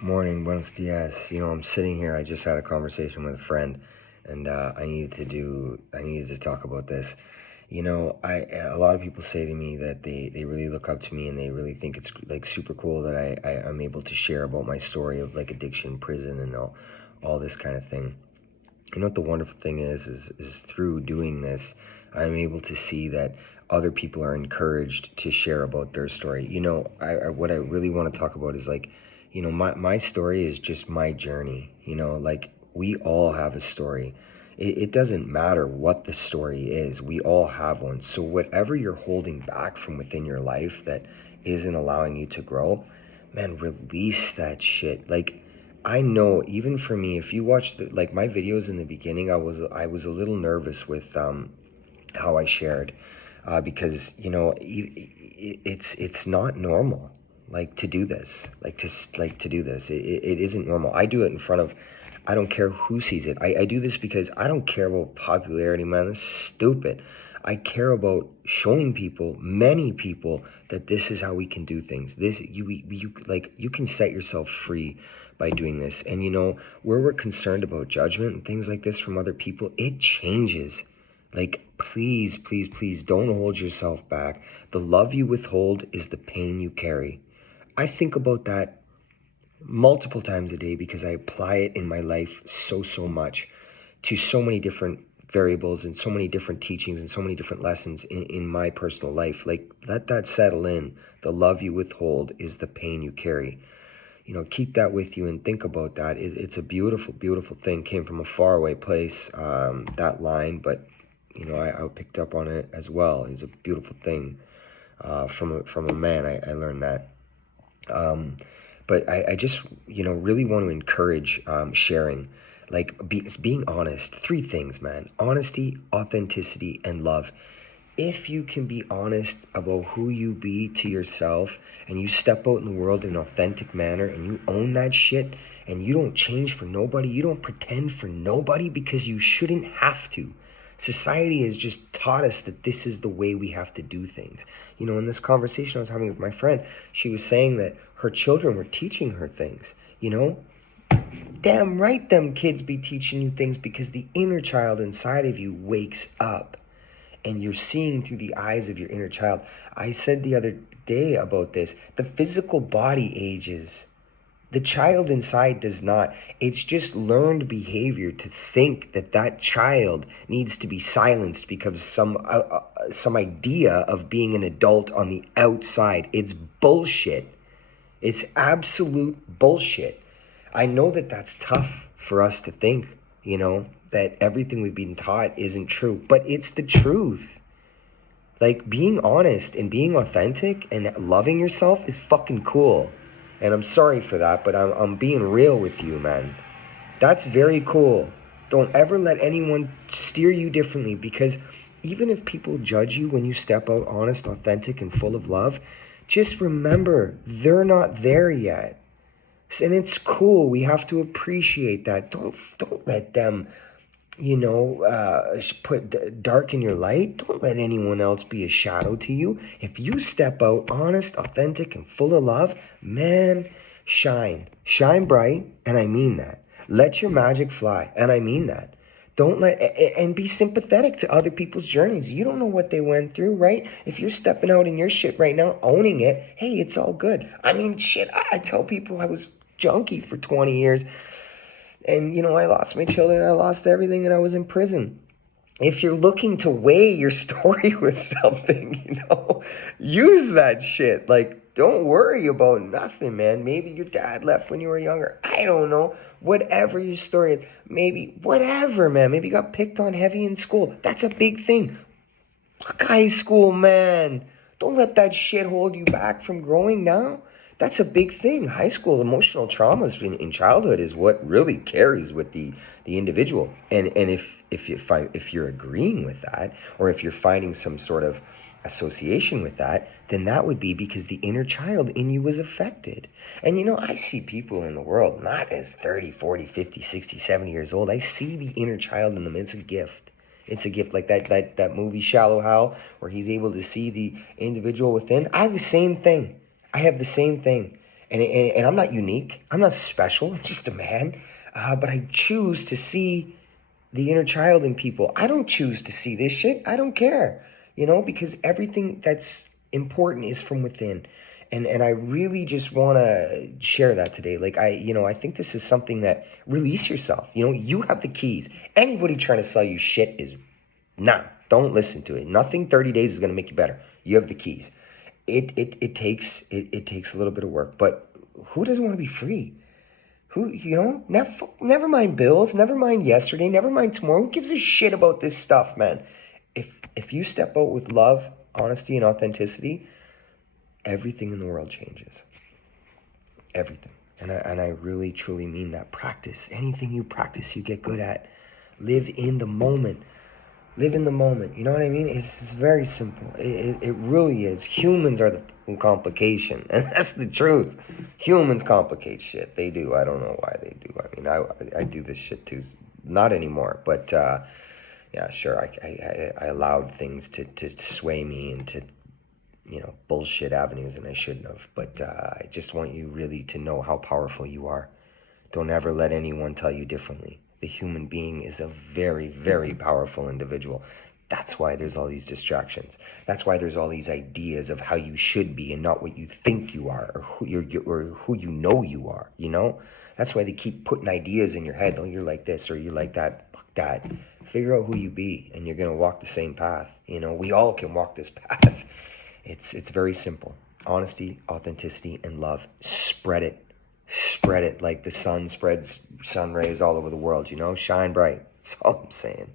Morning, buenos dias. I'm sitting here. I just had a conversation with a friend, and I needed to talk about this. A lot of people say to me that they really look up to me and they really think it's like super cool that I'm able to share about my story of like addiction, prison, and all this kind of thing. You know what the wonderful thing is through doing this, I'm able to see that other people are encouraged to share about their story. What I really want to talk about is like, my story is just my journey. Like we all have a story. It doesn't matter what the story is. We all have one. So whatever you're holding back from within your life that isn't allowing you to grow, man, release that shit. Like I know, even for me, if you watch like my videos in the beginning, I was a little nervous with how I shared, because it's not normal, like to do this, like to do this. It isn't normal. I do it in front of, I don't care who sees it. I do this because I don't care about popularity, man. That's stupid. I care about showing people, many people, that this is how we can do things. This you like you can set yourself free by doing this. And where we're concerned about judgment and things like this from other people, it changes. Like, please, please, please don't hold yourself back. The love you withhold is the pain you carry. I think about that multiple times a day because I apply it in my life so much to so many different variables and so many different teachings and so many different lessons in my personal life. Like, let that settle in. The love you withhold is the pain you carry. Keep that with you and think about that. It's a beautiful, beautiful thing. Came from a faraway place, that line, but I picked up on it as well. It's a beautiful thing, from a man. I learned that. But I just, really want to encourage sharing, like being honest. Three things, man: honesty, authenticity, and love. If you can be honest about who you be to yourself and you step out in the world in an authentic manner and you own that shit and you don't change for nobody, you don't pretend for nobody because you shouldn't have to. Society has just taught us that this is the way we have to do things. In this conversation I was having with my friend, she was saying that her children were teaching her things. Damn right them kids be teaching you things because the inner child inside of you wakes up and you're seeing through the eyes of your inner child. I said the other day about this. The physical body ages. The child inside does not. It's just learned behavior to think that that child needs to be silenced because of some idea of being an adult on the outside. It's bullshit. It's absolute bullshit. I know that that's tough for us to think, that everything we've been taught isn't true, but it's the truth. Like, being honest and being authentic and loving yourself is fucking cool. And I'm sorry for that, but I'm being real with you, man. That's very cool. Don't ever let anyone steer you differently, because even if people judge you when you step out honest, authentic, and full of love, just remember they're not there yet. And it's cool. We have to appreciate that. Don't let them, put dark in your light. Don't let anyone else be a shadow to you. If you step out honest, authentic, and full of love, man, shine bright. And I mean that. Let your magic fly. And I mean that. Don't let, and be sympathetic to other people's journeys. You don't know what they went through, right? If you're stepping out in your shit right now, owning it, hey, it's all good. I mean, shit, I tell people I was junkie for 20 years. And, I lost my children, I lost everything, and I was in prison. If you're looking to weigh your story with something, use that shit. Like, don't worry about nothing, man. Maybe your dad left when you were younger. I don't know. Whatever your story is. Maybe, whatever, man. Maybe you got picked on heavy in school. That's a big thing. Fuck high school, man. Don't let that shit hold you back from growing now. That's a big thing. High school emotional traumas in childhood is what really carries with the individual. And if you're agreeing with that, or if you're finding some sort of association with that, then that would be because the inner child in you was affected. And I see people in the world not as 30, 40, 50, 60, 70 years old. I see the inner child in them. It's a gift. It's a gift, like that movie Shallow Hal, where he's able to see the individual within. I have the same thing. And I'm not unique. I'm not special. I'm just a man. But I choose to see the inner child in people. I don't choose to see this shit. I don't care, because everything that's important is from within. And I really just want to share that today. Like I think this is something that release yourself. You have the keys. Anybody trying to sell you shit is nah, don't listen to it. Nothing 30 days is going to make you better. You have the keys. It takes a little bit of work, but who doesn't want to be free? Who, never mind bills, never mind yesterday, never mind tomorrow. Who gives a shit about this stuff, man? If you step out with love, honesty, and authenticity, everything in the world changes. Everything. And I really, truly mean that. Practice. Anything you practice, you get good at. Live in the moment. Live in the moment. You know what I mean? It's very simple. It really is. Humans are the complication. And that's the truth. Humans complicate shit. They do. I don't know why they do. I mean, I do this shit too. Not anymore. But, yeah, sure. I allowed things to sway me into, bullshit avenues, and I shouldn't have. But I just want you really to know how powerful you are. Don't ever let anyone tell you differently. The human being is a very, very powerful individual. That's why there's all these distractions. That's why there's all these ideas of how you should be and not what you think you are, or who you know you are. That's why they keep putting ideas in your head. Oh, you're like this or you're like that. Fuck that. Figure out who you be, and you're gonna walk the same path. We all can walk this path. It's very simple. Honesty, authenticity, and love. Spread it. Spread it like the sun spreads sun rays all over the world, shine bright. That's all I'm saying.